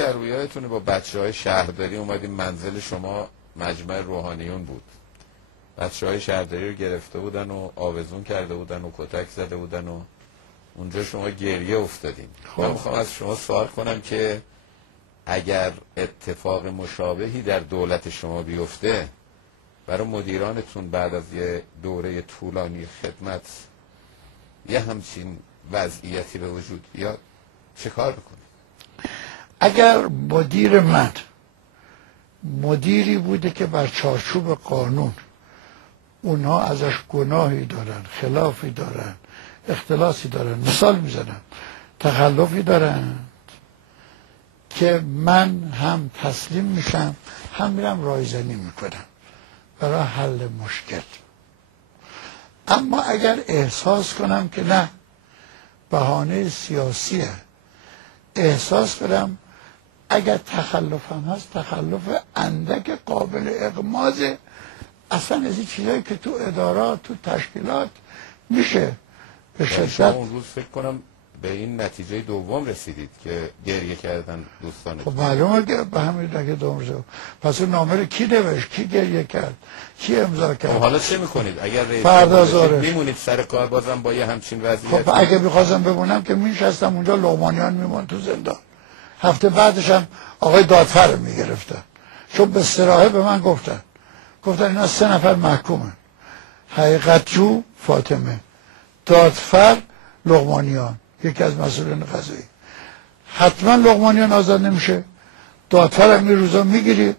کروبی یادتونه با بچه‌های شهرداری اومدیم منزل شما، مجمع روحانیون بود. بچه‌های شهرداری رو گرفته بودن و آویزون کرده بودن و کتک زده بودن و اونجا شما گریه افتادین. من میخوام از شما سوال کنم که اگر اتفاق مشابهی در دولت شما بیفته، برای مدیرانتون بعد از یه دوره طولانی خدمت یه همچین وضعیتی به وجود بیاد چه کار بکنید؟ اگر مدیر من مدیری بوده که بر چارچوب قانون اونها ازش گناهی دارن، خلافی دارن، اختلاسی دارن، مثال میزنم تخلفی دارن، که من هم تسلیم میشم هم میرم رایزنی میکنم برای حل مشکل. اما اگر احساس کنم که نه بهانه سیاسیه، احساس کنم اگر تخلف هم هست تخلف اندک قابل اغماضه، اصلا از این چیزایی که تو ادارات تو تشکیلات میشه به شدت. شما اون روز فکر کنم به این نتیجه دوم رسیدید که گریه کردن دوستانتون. خب معلومه که به همین نتیجه دوم رسید. پس اون نامه رو کی نوشت، کی گریه کرد، کی امضا کرد؟ خب حالا چه میکنید اگر رئیس فردا جمهور میمونید سر کار بازم با یه همچین وضعیتی؟ خب اگه میخواستم بمونم که میشستم اونجا، لغمانیان میمون تو زندان. هفته بعدش هم آقای دادفر میگرفتن، چون به صراحه به من گفتن اینا 3 نفر محکومن، حقیقت جو فاطمه، دادفر لغمانیان، یکی از مسئولین قضایی. حتما لغمانیان آزاد نمیشه، دادفر هم این روزا میگیری،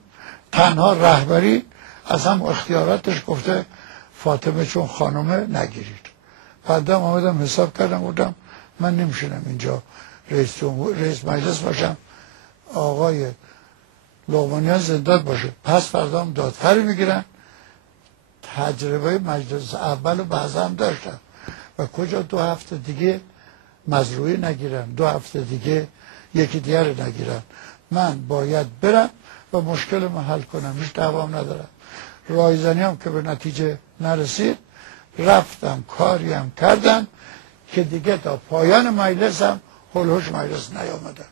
تنها رهبری از هم اختیاراتش گفته فاطمه چون خانمه نگیرید. بعدم آمدم حساب کردم گفتم من نمیشونم اینجا رئیس مجلس باشم، آقای لغمانیان زندان باشه. پس فردا هم دادفر میگیرن. تجربه مجلس اول و بعضا هم داشتم و کجا 2 هفته دیگه مزروعی نگیرن، 2 هفته دیگه یکی دیگر نگیرن. من باید برم و مشکل ما حل کنم، هیچ دعوام ندارم. رایزنی هم که به نتیجه نرسید، رفتم کاری هم کردم که دیگه تا پایان مجلس هم هلوش مجلس نیامدن.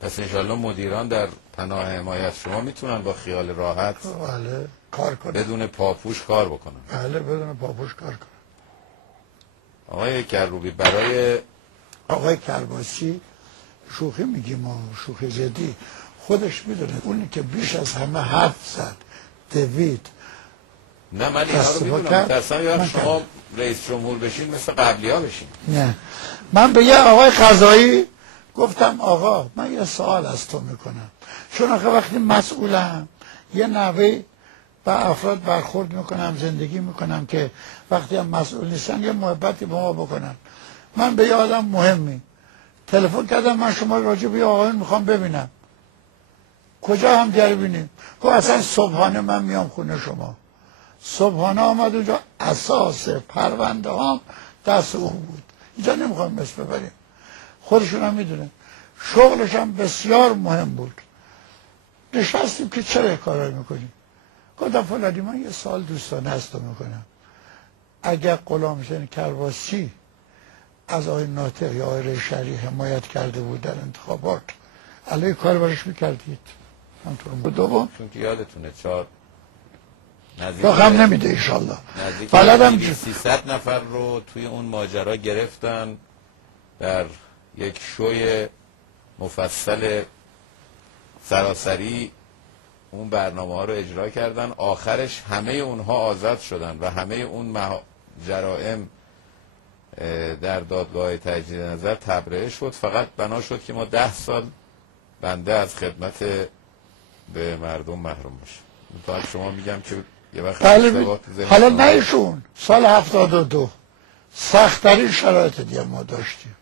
پس انشالله مدیران در پناه حمایت شما میتونن با خیال راحت بله کار کنن، بدون پاپوش کار بکنن. بله بدون پاپوش کار کنن. آقای کروبی، برای آقای کرباسی شوخی میگیم و شوخی جدی، خودش میدونه اونی که بیش از همه حرف زد، دوید. نه من اینها رو میدونم، میترسم یا شما رئیس جمهور بشین مثل قبلی ها بشین. نه من به یه آقای قضایی گفتم آقا من یه سوال از تو میکنم، چون آخه وقتی مسئولم یه نوعی با افراد برخورد میکنم، زندگی میکنم که وقتی هم مسئول نیستن یه محبتی با ما بکنن. من به یه آدم مهمی تلفن کردم، من شما راجع به آقایون میخوام ببینم. کجا هم دیگر بینیم؟ گفت اصلا صبحانه من میام خونه شما. صبحانه آمد اونجا، اساس پرونده هم دست او بود. اینجا نمیخوام مثل ببریم، خودشون هم میدونه. شغلش هم بسیار مهم بود. نشستیم که چرا کارایی میکنیم؟ گفتم فلانی من یه سال دوستانه هست میکنم، اگر غلام حسین کرباسی از آقای ناطق یا آقای شریع حمایت کرده بود در انتخابات، علیه کار برش میکردید. همطور دوم چون که یادتونه 4 رقم نمیده ایشالله. بلدم 300 نفر رو توی اون ماجرا گرفتن، در یک شوی مفصل سراسری اون برنامه ها رو اجرا کردن. آخرش همه اونها آزاد شدن و همه اون جرائم در دادگاه تجدید نظر تبرئه شد. فقط بنا شد که ما 10 سال بنده از خدمت به مردم محروم باشیم. تا شما میگم که یه وقت حالا نیشون سال 72 سخت‌ترین شرایط دیگه ما داشتیم.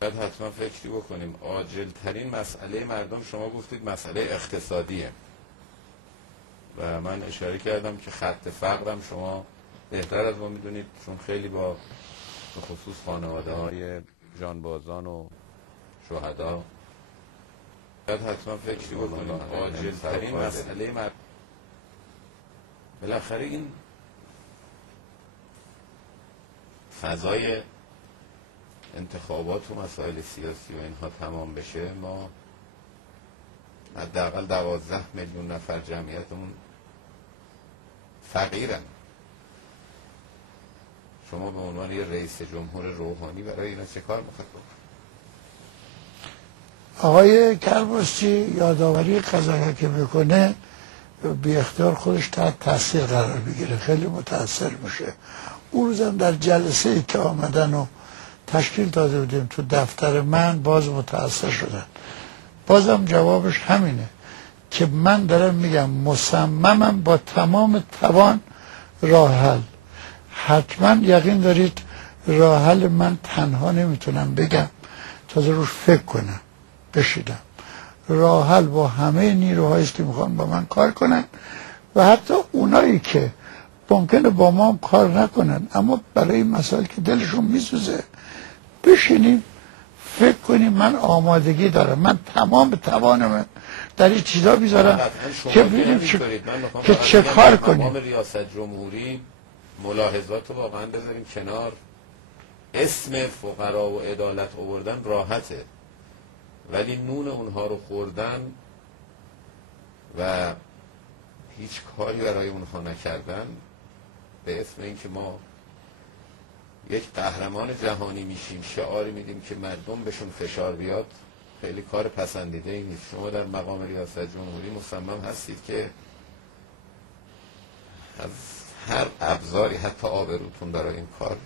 باید حتما فکری بکنیم. عاجل ترین مسئله مردم شما گفتید مسئله اقتصادیه و من اشاره کردم که خط فقرم شما بهتر از ما میدونید، چون خیلی با به خصوص خانواده های جانبازان و شهدا باید حتما فکری بکنیم. عاجل ترین مسئله مردم بالاخره این فضای انتخابات و مسائل سیاسی و اینها تمام بشه، ما حداقل 12 میلیون نفر جمعیتمون فقیرن. شما به عنوان یه رئیس جمهور روحانی برای اینا چه کار میخواد بکنید؟ آقای کرباسچی یادآوری قضایا که میکنه بی اختیار خودش تحت تاثیر قرار بگیره، خیلی متاثر میشه. اون روزم در جلسه ای که آمدن و تشکیل داده بودیم تو دفتر من باز متاثر شدن. بازم جوابش همینه که من دارم میگم مصممم با تمام توان راه حل. حتما یقین دارید راه حل من تنها نمیتونم بگم، تازه روش فکر کنم بشیدم. راه حل با همه نیروهایی که میخوان با من کار کنن و حتی اونایی که ممکنه با ما هم کار نکنن اما برای این مسائل که دلشون میسوزه بشینیم فکر کنیم. من آمادگی دارم، من تمام توانم در این چیزا بیذارم که ببینیم که چه کار کنیم. تمام ریاست جمهوری ملاحظات رو واقعا بذاریم کنار. اسم فقرا و عدالت آوردن راحته، ولی نون اونها رو خوردن و هیچ کاری برای اونها نکردن به اسم اینکه ما یک قهرمان جهانی میشیم، شعاری میدیم که مردم بهشون فشار بیاد، خیلی کار پسندیده ای نیست. شما در مقام ریاست جمهوری مصمم هستید که از هر ابزاری حتی آبروتون برای این کار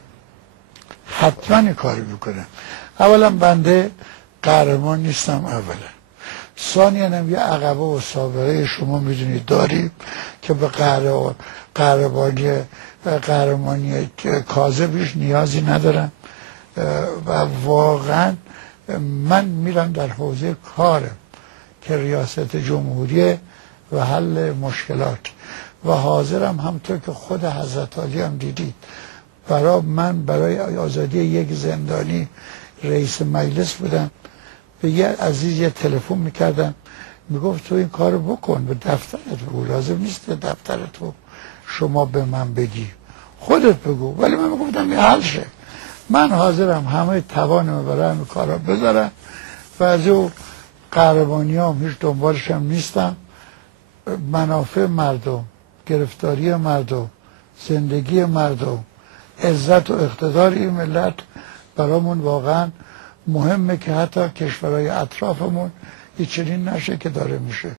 حتما این کاری بکنم. اولا بنده قهرمان نیستم، اولا ثانیا هم یه عقبه و سابقه شما میدونید داریم که به قهرمانی کاذبش نیازی ندارم و واقعا من میرم در حوزه کارم که ریاست جمهوری و حل مشکلات و حاضرم همطور که خود حضرت علی هم دیدید برای آزادی یک زندانی رئیس مجلس بودم، به یه عزیز یه تلفن میکردم میگفت تو این کارو بکن به دفترت بگو، لازم نیست دفترت رو شما به من بگی، خودت بگو. ولی من میگفتم یه حل شه. من حاضرم همه توانم برای همین کارا بذارم و از او قهرمانی هم هیچ دنبالش هم نیستم. منافع مردم، گرفتاری مردم، زندگی مردم، عزت و اقتدار این ملت برامون واقعا مهمه که حتی کشورهای اطرافمون این چنین نشه که داره میشه.